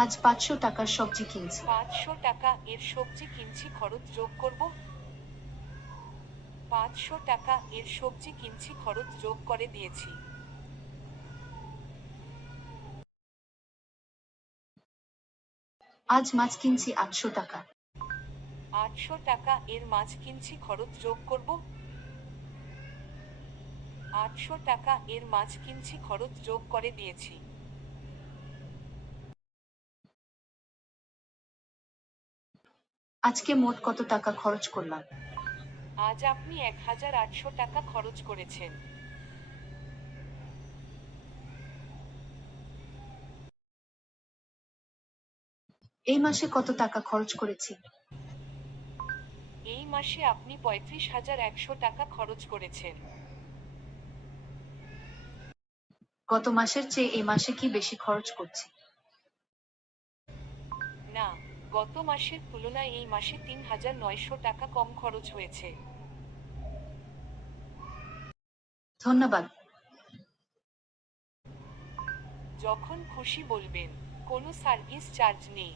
আজ 500 টাকার সবজি কিনছি। 500 টাকা এর সবজি কিনছি, খরচ যোগ করব। 500 টাকা এর সবজি কিনছি, খরচ যোগ করে দিয়েছি। আজ মাছ কিনছি 800 টাকা। 800 টাকা এর মাছ কিনছি, খরচ যোগ করব। 800 টাকা এর মাছ কিনছি, খরচ যোগ করে দিয়েছি। আজকে মোট কত টাকা খরচ করলাম? আজ আপনি 1800 টাকা খরচ করেছেন। এই মাসে কত টাকা খরচ করেছি? এই মাসে আপনি 35,100 টাকা খরচ করেছেন। গত মাসের চেয়ে এই মাসে কি বেশি খরচ করছি? না, গত মাসের তুলনায় এই মাসে 3,900 টাকা কম খরচ হয়েছে। ধন্যবাদ। যখন খুশি বলবেন, কোনো সার্ভিস চার্জ নেই।